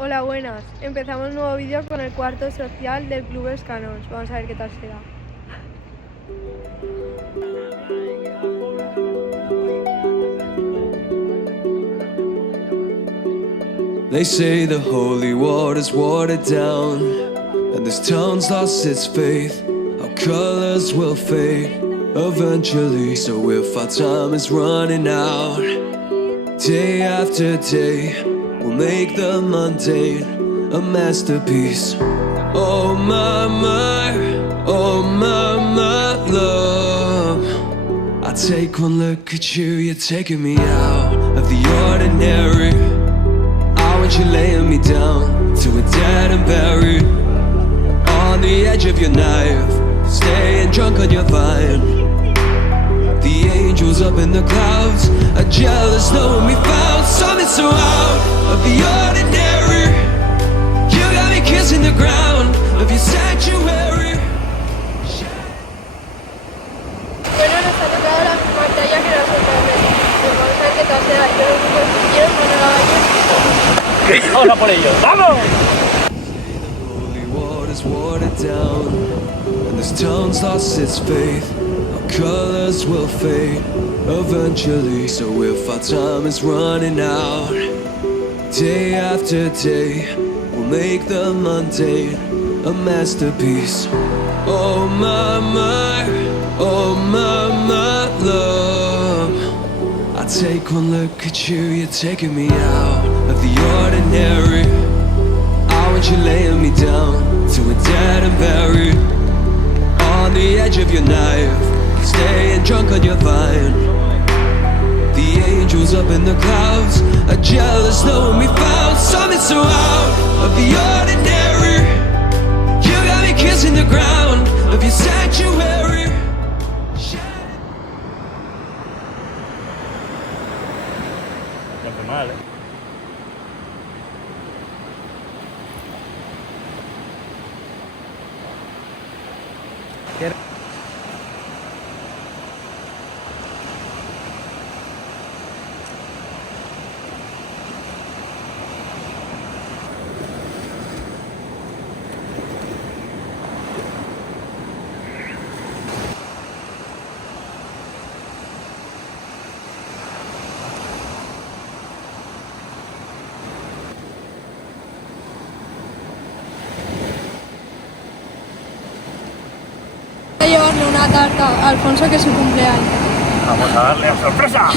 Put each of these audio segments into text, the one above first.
Hola, buenas. Empezamos un nuevo vídeo con el cuarto social del Club Escanons. Vamos a ver qué tal será. They say the holy water's watered down, and this town's lost its faith. Our colors will fade eventually. So if our time is running out, day after day, we'll make the mundane a masterpiece. Oh my, oh my love. I take one look at you, you're taking me out of the ordinary. I want you laying me down to a dead and buried on the edge of your knife, staying drunk on your vine. The angels up in the clouds are jealous knowing we found something so out of the ordinary. You got me kissing the ground of your sanctuary. Bueno, nos ha tocado la pantalla que nos sorprende. Vamos a ver qué tal será. Yo lo único que quiero es poner a baño. ¡Vamos a por ello! ¡Vamos! Holy water's watered down, and this town's lost its faith. Our colors will fade eventually. So if our time is running out, day after day, we'll make the mundane a masterpiece. Oh my, oh my love. I take one look at you, you're taking me out of the ordinary. I want you laying me down to a dead and buried on the edge of your knife, staying drunk on your vine. The angels up in the clouds are jealous knowing we found something so out of the ordinary. You got me kissing the ground of your sanctuary. No fue mal, ¿eh? Voy a llevarle una tarta a Alfonso, que es su cumpleaños. ¡Vamos a darle a sorpresa!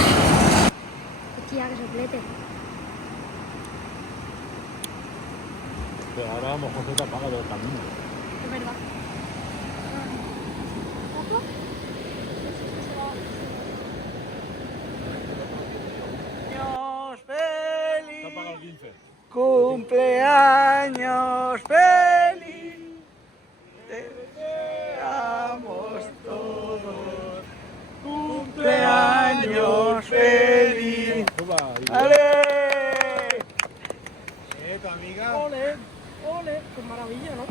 Tía, que soplete. Pero ahora a lo mejor se te apaga todo el camino. Es verdad. ¡Cumpleaños feliz! Se apaga el 15. ¡Cumpleaños feliz! Te deseamos todos. ¡Cumpleaños feliz! ¡Ale! Tu amiga. Ole, ole. Qué maravilla, ¿no?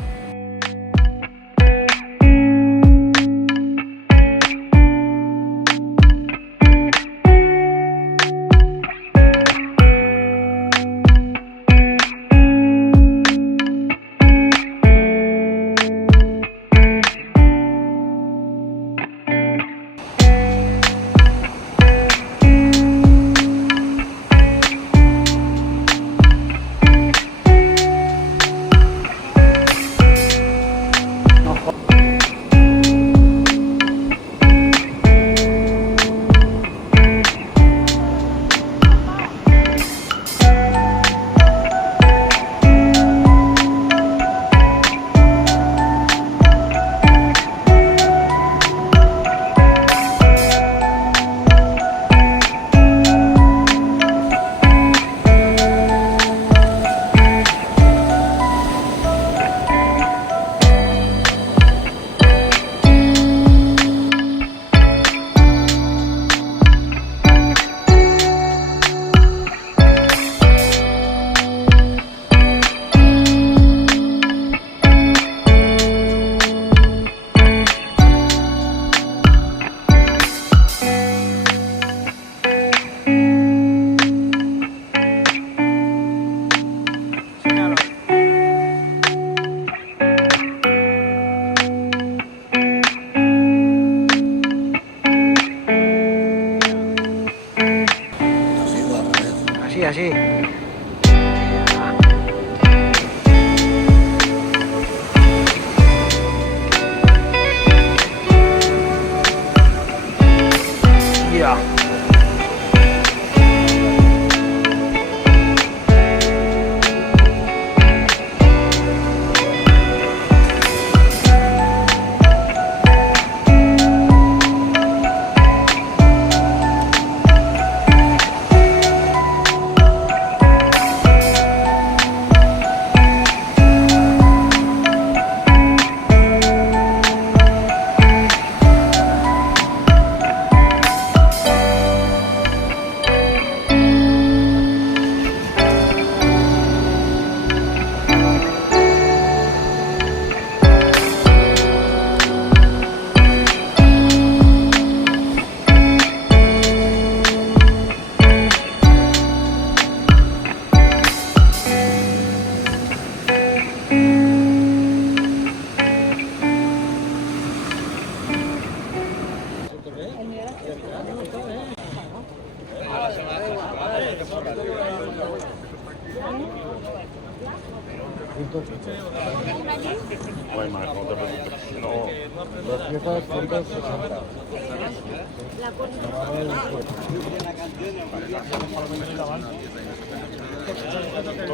Dos piezas, 160.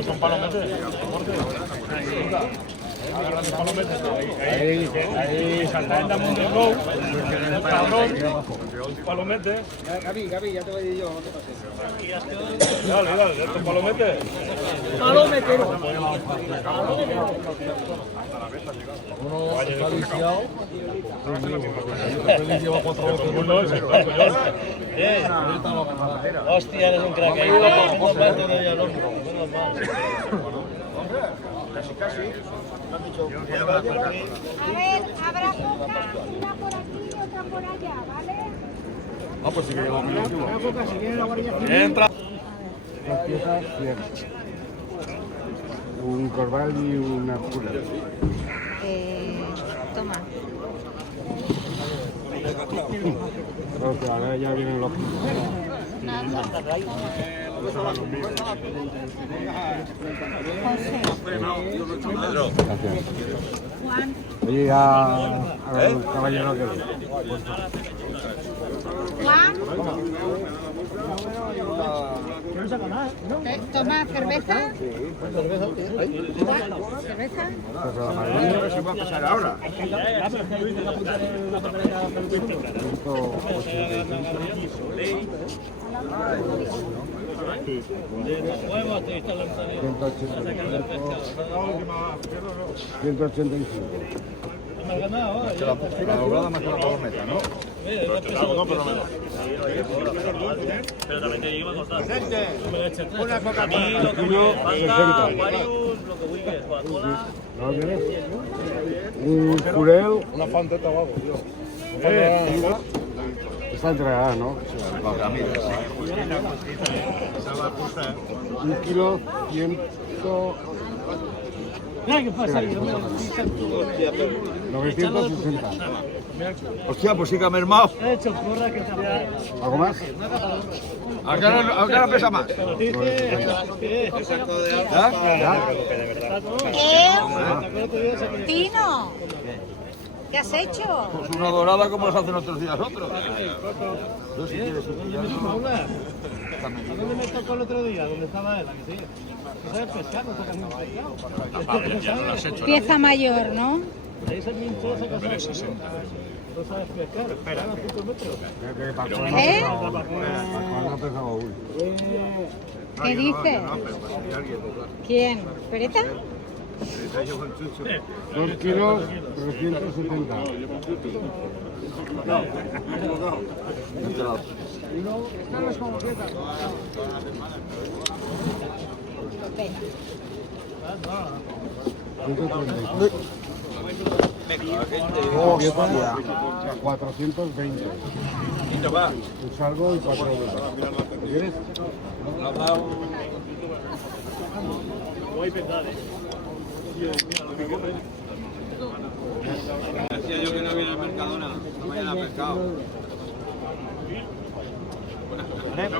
Son palometes. Ahí saltar en mundo go, cabrón, palomete. Gaby, ya te voy a decir yo, no te pases. Dale, estos palometes. Uno está viciado. Lleva 4 veces. Hostia, eres un crack. Ahí tengo más todavía, no. Casi. A ver, habrá pocas, una por aquí y otra por allá, ¿vale? Ah, pues sí que lleva Entra. Dos piezas, 100. Un corbal y una cura. Toma. Ahora ya vienen los... José. Gracias. Oye, a ver, caballero que... Juan. Toma, cerveza. ¿Cerveza? ¿Se va a pasar ahora? La doblada más que la palometa, ¿no? Pero también te digo que costar. Una Coca-Cola. Lo que me falta, Aquarius, lo que busques, Coca-Cola. ¿No quieres? Un jurel. Una fanteta abajo, tío. Está entregada, ¿no? Un kilo, 100... ¿Qué pasa? 960. Hostia, pues sí que ha mermado. He hecho porra que también. ¿Algo más? Ahora pesa más. Tino, ¿qué has hecho? Pues una dorada como los hacen otros días otros. No, si quieres, ¿Dónde me tocó el otro día? ¿Dónde estaba él? ¿Sí? ¿No sabes pescar? ¿No sacas ningún pescado? Pieza mayor, ¿no? Ahí se minchó esa cosa. ¿No sabes pescar? Espera. ¿A 5 metros? ¿Eh? No ha pesado aún. ¿Qué dices? ¿Quién? ¿Pereta? 2 kilos, 370. Venga. 420. Un salvo y 4 euros. ¿Quieres? Decía yo que no viene al Mercadona. Mañana pescado.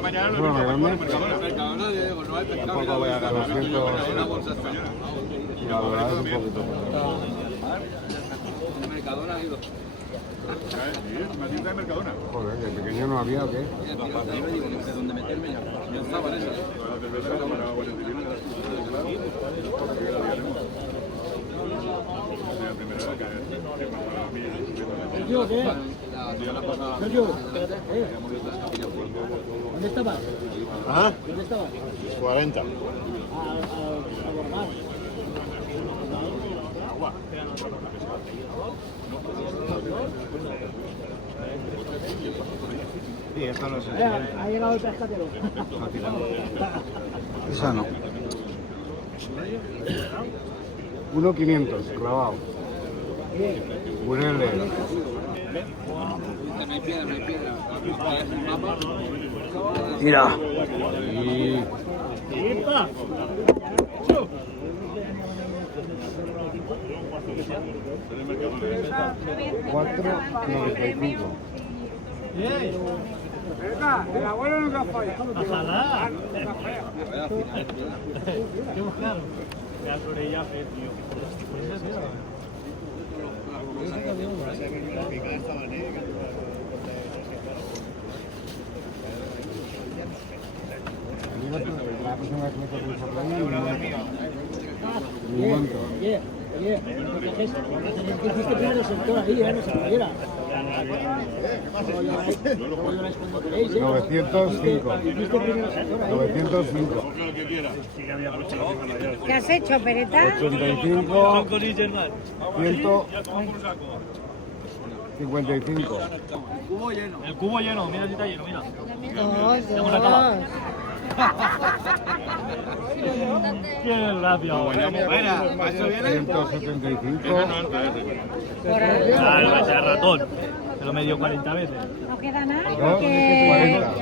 Mañana no viene al Mercadona, digo, no hay pescado. Tampoco voy a ganar. Una bolsa está. Y la verdad es un poquito. Mercadona, digo. ¿Matita de Mercadona? Joder, que pequeño no había, ¿o qué? No sé dónde meterme ya. Yo estaba en eso. ¿Dónde estabas? ¿Ah? ¿Dónde estabas? 40. Sí, esta no sé. Ha llegado el pescatero. Esa no. 1.500, clavado. Urele. No hay piedra, no hay piedra. El mapa. Mira. Y... $4.95. Venga, el abuelo nunca falla. Ojalá. Qué buscaron. Ve a por ella, tío. La próxima vez que me toque por ahí, un momento. Oye, que hiciste primero sector ahí, no se pudiera. 905. 905. ¿Qué has hecho, Pereta? 85. 155. El cubo lleno, mira si está lleno, mira. Dos. Qué rápido. Buena, ¿eso viene? 175. Claro, ese ratón. Te lo medio 40 veces. No queda nada. 240.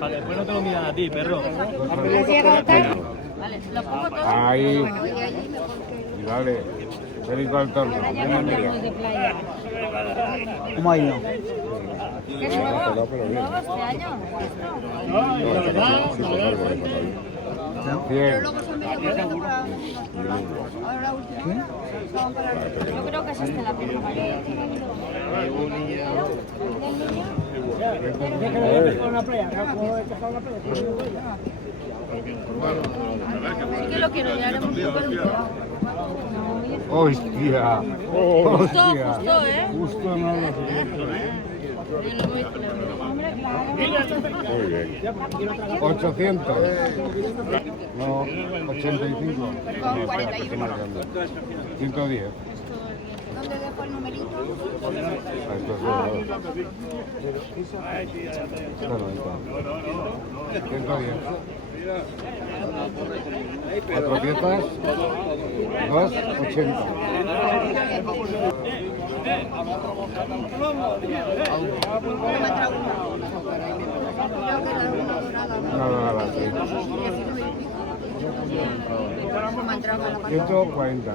Para después no te lo miran a ti, perro. ¿Has llegado tarde? Ahí. Y dale. Feliz al torno. Ahora ya no hablamos de playa. ¿Cómo ha ido? ¿Qué es nuevo? ¿Nuevo este año? Bien. Yo creo que es este la pija amarilla. Es que lo quiero llevar en un poco. Hostia. Hostia. Justo, ¿eh? Justo no lo sé. Hombre, claro. Muy bien. 800. No, 85. No, espera, que estoy marcando. 110. ¿Dónde dejo el numerito? Esto es bueno. 110. 4 piezas. 280. Nada, sí. 140.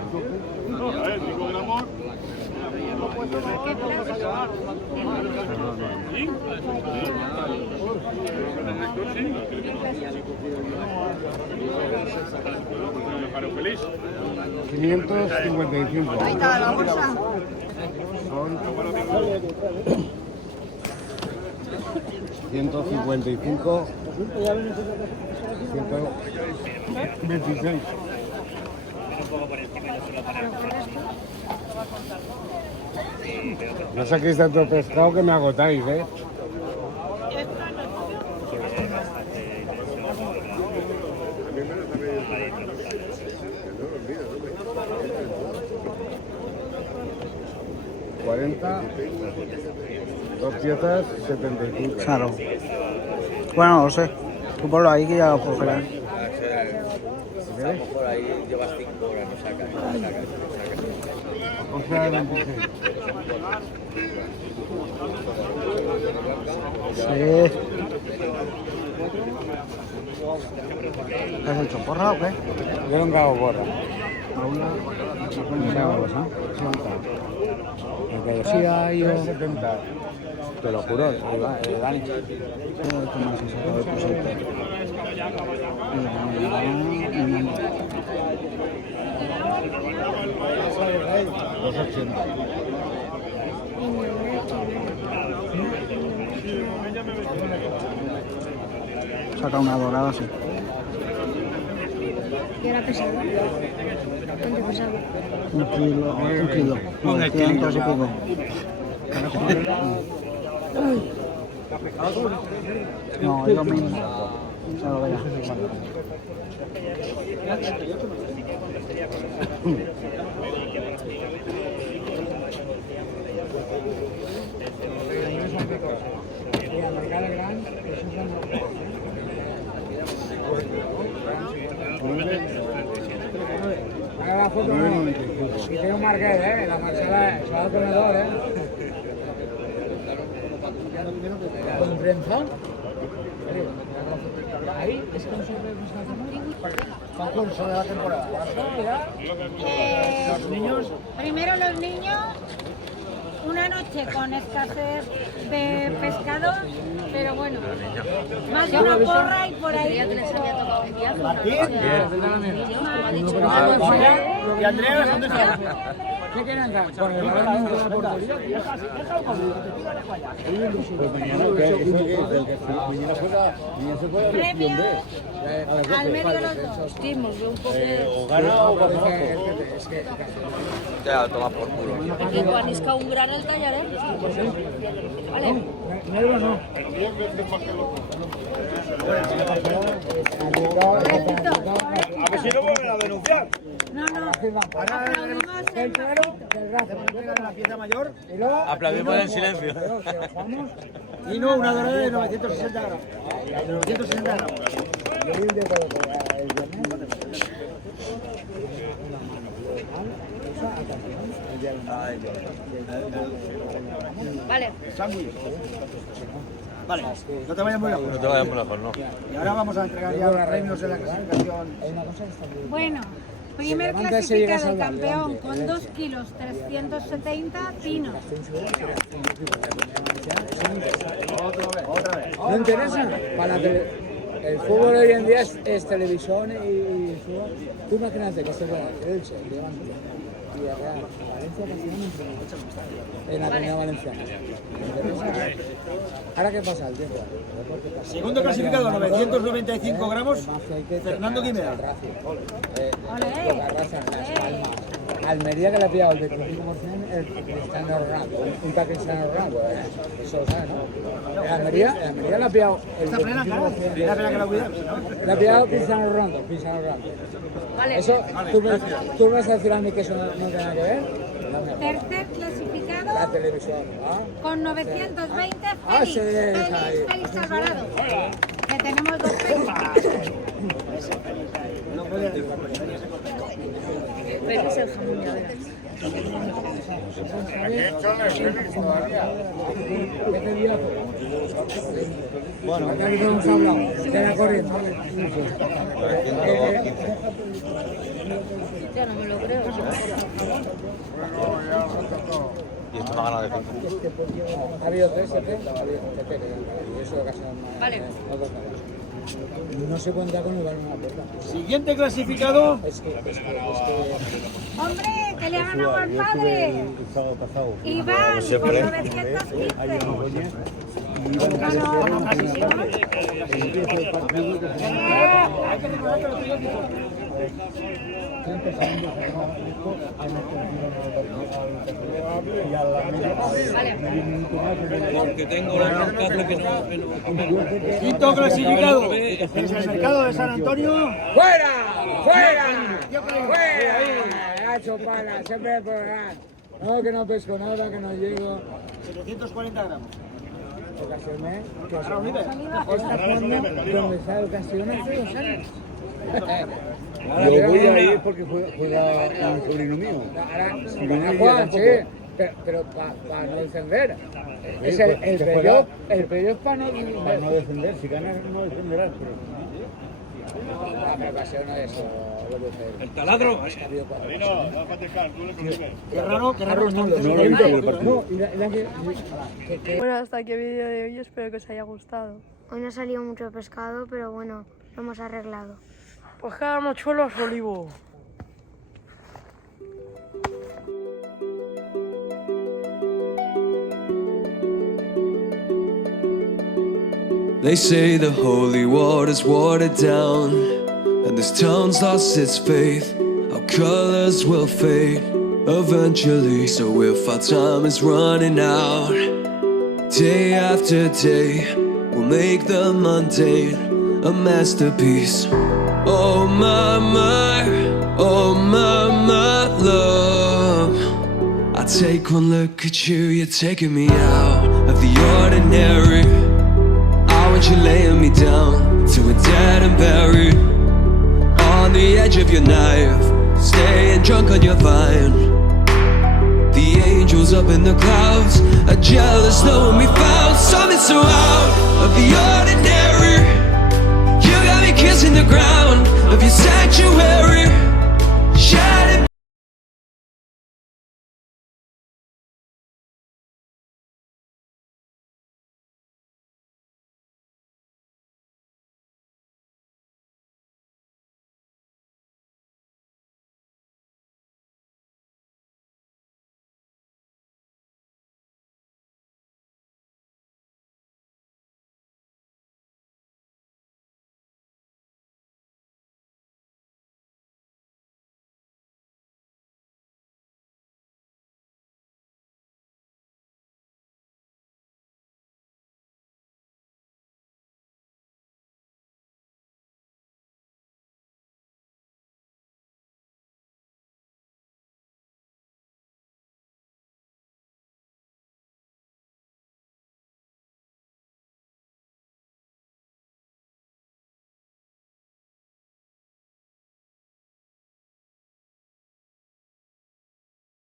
Feliz. 555. Ahí está la bolsa. Son 155. 126. No saquéis tanto pescado que me agotáis, ¿eh? $40, 2 piezas, 75. Claro. Bueno, no lo sé. Tú ponlo ahí que ya lo cogerás. ¿Ves? Por ahí llevas 5 horas, no sacas. O sea, 26. Sí. ¿Has hecho porra o qué? Yo no hago borra. Lo que decía yo. 370. Te lo juro, Dani. Toma ese saco de cositas. 280. Saca una dorada así. ¿Qué era pesado? ¿Cuánto pesaba? Un kilo. 200 y pico. No, yo mismo. Se lo verá. Haga la foto, ¿no? Y tiene un marqués, ¿eh? La marcela se va al comedor, ¿eh? ¿Con prensa? Ahí es que no se ve concurso de la temporada. Los niños. Primero los niños, una noche con escasez de pescado, pero bueno, más de una porra y por ahí. ¿Y Andrea, dónde está? ¿Qué quieren dar? Con el balón de la portería. Premio al medio de los dos. O gana o ya, toma por culo. Aquí quan isca un gran el tallarem. Vale. Negro no. A ver si no vuelven a denunciar. No, no. Aplaudimos el la pieza mayor Aplaudimos en silencio. y no una dorada de 960 gramos. 960 gramos. Vale. Sándwich. Vale, no te vayas muy lejos. No te vayas muy lejos, no. Y ahora vamos a entregar ya los premios de la clasificación. Bueno, primer clasificado campeón con 2 kilos 370 Tino. Otra vez. ¿No interesa? Para el fútbol hoy en día es televisión y fútbol. Tú imagínate que se juega Elche, Levante y Real, Valencia, Castellón, en la Comunidad Valenciana. ¿Ahora qué pasa? El tiempo. Segundo clasificado, 995 gramos, Fernando Guimera. Almería que le ha pillado el 25% el Cristiano Ronaldo, un tal Cristiano Ronaldo, eso lo sabe, ¿no? Almería le ha pillado el 25%. Mira que la cuidamos. Le ha pillado Cristiano Ronaldo. Vale. Eso, ¿tú me vas a decir a mí que eso no tiene nada que ver? Tercer clasificado La televisión, ¿ah? con 920 Ah, sí, Félix Alvarado. Que tenemos 2 Félix. Félix el jamón, ya ves. Bueno, acá que hemos hablado de la corriente. Ya no me lo creo. Y esto me ha ganado de 5. Ha habido 3, ha habido 3, y eso ocasionó más. Vale. No se cuenta con el balón a la puerta. Siguiente clasificado. Es que Hombre, que le ha ganado al padre. Iván, con 915. Porque tengo la carta que no. Quinto clasificado. Desde el mercado de San Antonio. ¡Fuera! ¡Fuera! ¡Fuera! ¡Hacho pana! Siempre por ganar. No, que no pesco nada, que no llego. 740 gramos. Ocasioné que está jugando donde está ocasiones hace 2 años. Yo voy a ir porque juega un sobrino mío. Ahora, Juan, sí, pero para no defender. Es el periodo para no defender. Para no defender, si ganas no defenderás, pero... La ocasión no es lo que hacer. El taladro. Qué raro que Bueno, hasta aquí el vídeo de hoy. Espero que os haya gustado. Hoy no ha salido mucho pescado, pero bueno, lo hemos arreglado. Pues cada mochuelos olivo. They say the holy water's watered down, and this town's lost its faith. Our colors will fade eventually. So if our time is running out, day after day, we'll make the mundane a masterpiece. Oh my, love. I take one look at you, you're taking me out of the ordinary. I want you laying me down to a dead and buried on the edge of your knife, staying drunk on your vine. The angels up in the clouds are jealous knowing we found something so out of the ordinary.